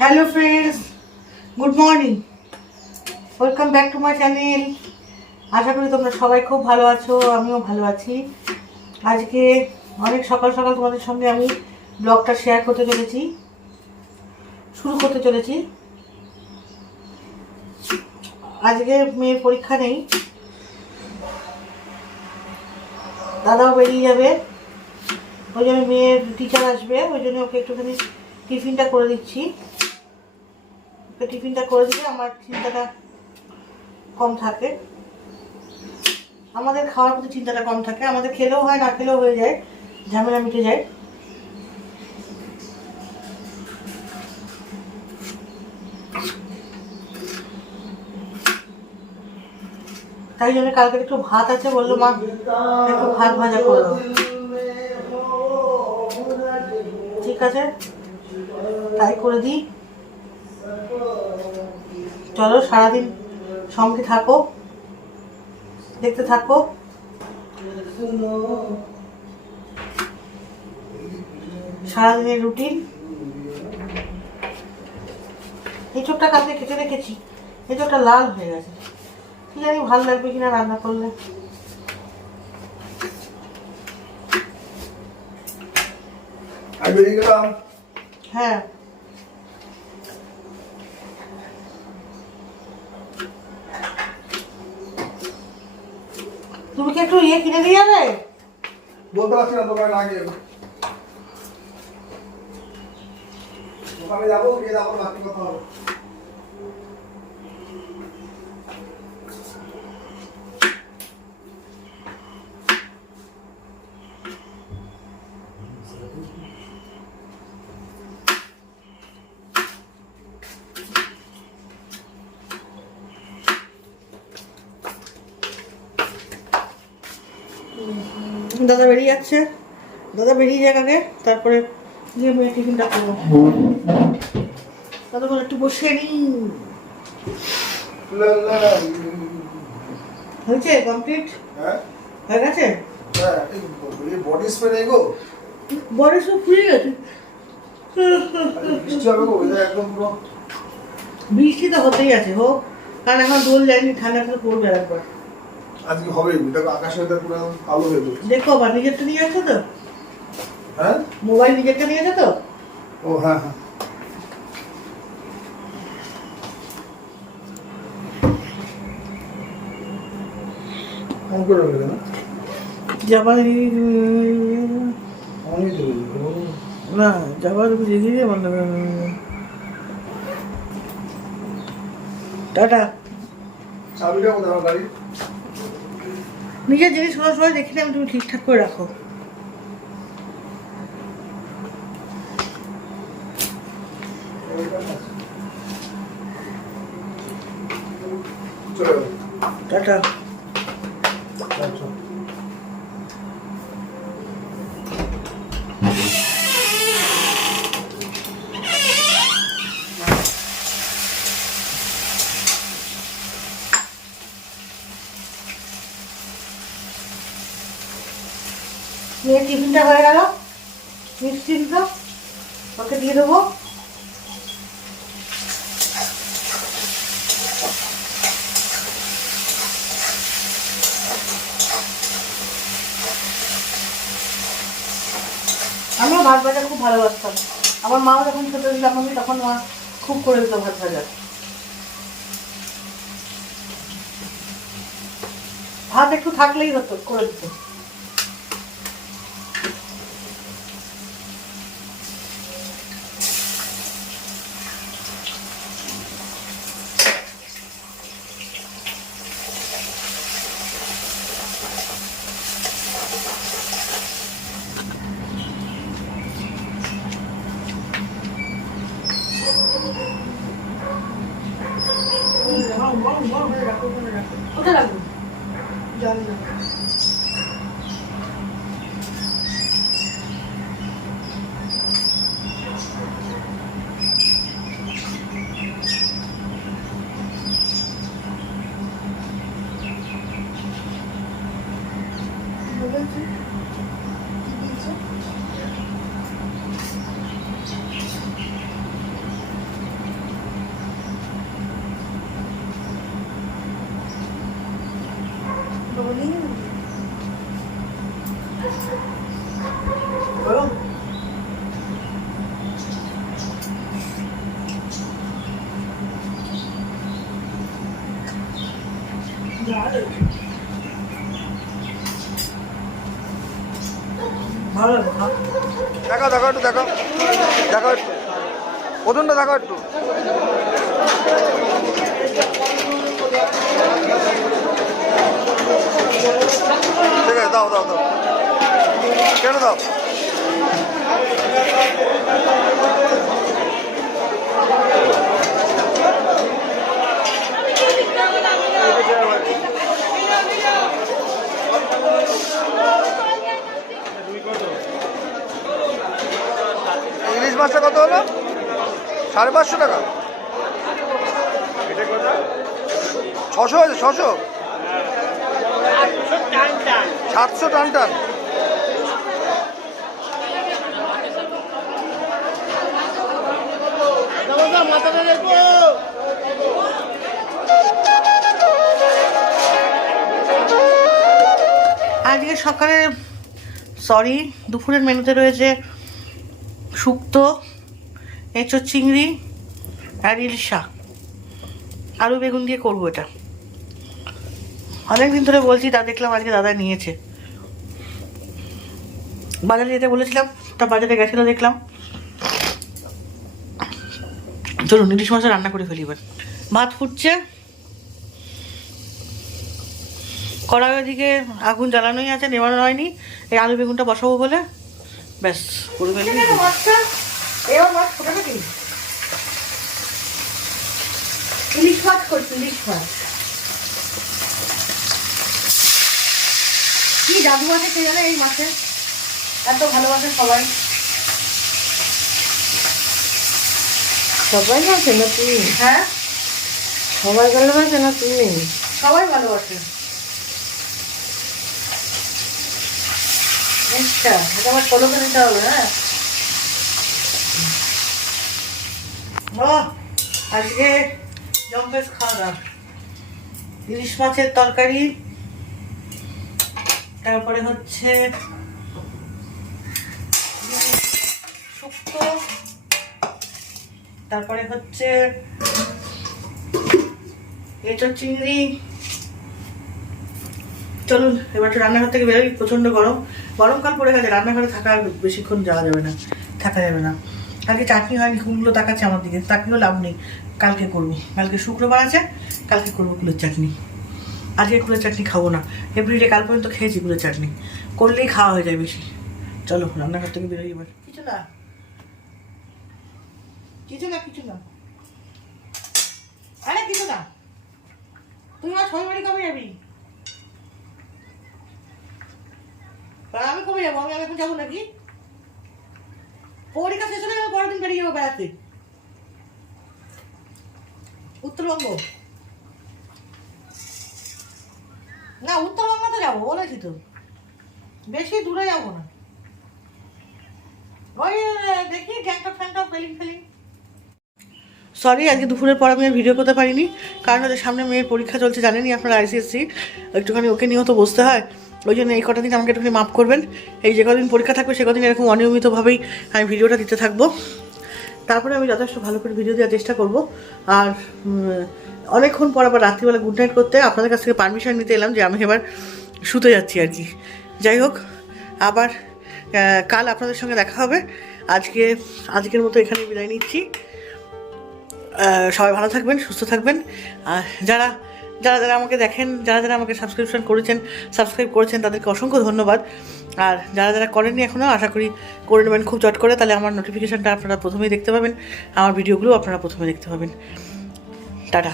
Hello friends, good morning, welcome back to my channel. আশা করি তোমরা সবাই খুব ভালো আছো, আমিও ভালো আছি। আজকে অনেক সকাল সকাল তোমাদের সঙ্গে আমি ব্লগটা শেয়ার করতে চলেছি, শুরু করতে চলেছি। আজকে মেয়ের পরীক্ষা নেই, দাদাও বেরিয়ে যাবে, ওই জন্য মেয়ের টিচার আসবে, ওই জন্য ওকে একটুখানি টিফিনটা করে দিচ্ছি। ওকে টিফিনটা করে দিলে আমার চিন্তাটা কম থাকে, আমাদের খাওয়ার প্রতি চিন্তাটা কম থাকে। আমাদের খেলেও হয়, না খেলেও হয়ে যায়, ঝামেলা মিটে যায়। তাই জন্য কালকে একটু ভাত আছে, বললো মা একটু ভাত ভাজা করে দাও। ঠিক আছে, তাই করে দিই। চলো সারাদিন সঙ্গে থাকো, দেখতে থাকো। সারাদিনের রুটিন। এঁচোড়টা কালকে কেটে রেখেছি, এঁচোড়টা লাল হয়ে গেছে, কি জানি ভালো লাগবে কিনা রান্না করলে। হ্যাঁ, তুমি কি একটু কিনে দিয়ে যাবে? বলতে পারছি না, দোকানে না গিয়ে দোকানে যাবো, গিয়ে যাবো, বাকি কথা হবে। দাদা বেরিয়ে যাচ্ছে, দাদা বেরিয়ে যাক আগে, তারপরে গিয়ে মেয়ে টিফিনটা করবো। দাদা বলে একটু বসে নি। হয়েছে কমপ্লিট? হ্যাঁ, হয়ে গেছে। হ্যাঁ, এই বডি স্প্রে নেই গো, বডি সব ফুলে গেছে। বৃষ্টি হবে গো, এটা একদম পুরো বৃষ্টি তো হতেই আছে, হোক, কারণ এখন দোল যায়নি, ঠান্ডাটা পড়বে একবার। আজকে হবে, দেখো আকাশে এটা পুরো আলো হয়ে যাবে। দেখো আবার নিজেরটা নিয়ে আসছো তো? হ্যাঁ, মোবাইল নিজেরটা নিয়েছো তো? ও হ্যাঁ হ্যাঁ, অন করে রাখবে না, যাবার অনই তো দেবো। না, যাবার দিয়ে আমার টাটা। চাবিটা কোথায় আমার গাড়ি? নিজের জিনিস কোনো সময় দেখি না, তুমি ঠিকঠাক করে রাখো। চলো টাটা। আচ্ছা, মেয়ের টিফিনটা হয়ে গেল, নিশ্চিন্ত, ওকে দিয়ে দেবো। আমিও ভাত ভাজা খুব ভালোবাসতাম, আমার মাও যখন ছোট ছিলাম আমি, তখন মা খুব করে দিত ভাত ভাজা। ভাত একটু থাকলেই হতো, করে দিত। কোথায় রাখবো জানি না। ভালো লাগে, খাও। দেখাও দেখাও একটু দেখাও, দেখাও একটু প্রথমটা দেখাও একটু। ঠিক আছে, দাও দাও দাও, কেন দাও। ইলিশ মাছটা কত হলো? 550 টাকা। 600 আছে, 600, 700 টান টান। আজকে সকালে দুপুরের মেনুতে রয়েছে শুক্তো, এঁচোড় চিংড়ি আর ইলিশা, আলু বেগুন দিয়ে করবো এটা। অনেকদিন ধরে বলছি, তা দেখলাম আজকে দাদা নিয়েছে। বাজারে যেতে বলেছিলাম, তা বাজারে গেছিলো দেখলাম। চলুন ইলিশ মাছটা রান্না করে ফেলি এবার। ভাত ফুটছে, কড়াই ওদিকে আগুন জ্বালানোই আছে, নেওয়ানো হয়নি। এই আলু বেগুনটা বসাবো বলে ব্যাস করে ফেলি। মাছটা এবার মাছ ফোটা নাকি? ইলিশ মাছ করছি, ইলিশ মাছ। কি জাদু আছে কে জানে এই মাছে, এত ভালোবাসে সবাই। সবাই আছে না তুমি? হ্যাঁ, সবাই ভালোবাসে না তুমি? সবাই ভালোবাসে। আচ্ছা, এটা আমার ফলো করে নিতে হবে। হ্যাঁ, আজকে জম্পেস খাওয়া দাওয়া, ইলিশ মাছের তরকারি, তারপরে হচ্ছে শুক্তো, তারপরে হচ্ছে এঁচোড় চিংড়ি। চলুন এবার একটু রান্নাঘর থেকে বেরোই, প্রচণ্ড গরমকাল পড়ে গেছে, রান্নাঘরে থাকা বেশিক্ষণ থাকা যাবে না। আজকে চাটনি হয়নি, কুমড়ো তাকাচ্ছে আমার দিকে, তাকিয়েও লাভ নেই। কালকে করবো, কালকে শুক্রবার আছে, কালকে করবো কুলের চাটনি। আজকে কুলের চাটনি খাবো না, এপ্রিলে কাল পর্যন্ত খেয়েছি কুলের চাটনি, করলেই খাওয়া হয়ে যায় বেশি। চলো রান্নাঘর থেকে বেরোই এবার। কিছু না আরে কিছু না। তুই আমার ছবি বাড়ি কবে যাবি? আমি কবে যাবো? আমি এখন যাবো নাকি? পরীক্ষা শেষ হলে আমি পরের দিন বেরিয়ে যাবো বেড়াতে, উত্তরবঙ্গ। না, উত্তরবঙ্গতে যাবো বলেছি তো, বেশি দূরে যাবো না। ওই দেখি গ্যাংটক ফ্যাংটক, ফেলিং। সরি, আজকে দুপুরের পর আমি আর ভিডিও করতে পারিনি, কারণ হচ্ছে সামনে মেয়ের পরীক্ষা চলছে, জানেনই আপনারা, ICSE। একটুখানি ওকে নিয়েও তো বসতে হয়, ওই জন্য এই কটা দিন আমাকে একটুখানি মাফ করবেন। এই যে কদিন পরীক্ষা থাকবে সে কদিন এরকম অনিয়মিতভাবেই আমি ভিডিওটা দিতে থাকবো। তারপরে আমি যথেষ্ট ভালো করে ভিডিও দেওয়ার চেষ্টা করব। আর অনেকক্ষণ পর আবার রাত্রিবেলা গুড নাইট করতে আপনাদের কাছ থেকে পারমিশন নিতে এলাম যে আমি এবার শুতে যাচ্ছি আর কি। যাই হোক, আবার কাল আপনাদের সঙ্গে দেখা হবে। আজকের মতো এখানে বিদায় নিচ্ছি। সবাই ভালো থাকবেন, সুস্থ থাকবেন। আর যারা আমাকে দেখেন, যারা আমাকে সাবস্ক্রাইব করেছেন তাদেরকে অসংখ্য ধন্যবাদ। আর যারা করেননি এখনও, আশা করি করে নেবেন খুব চট করে, তাহলে আমার নোটিফিকেশানটা আপনারা প্রথমেই দেখতে পাবেন, আমার ভিডিওগুলো আপনারা প্রথমে দেখতে পাবেন। টাটা।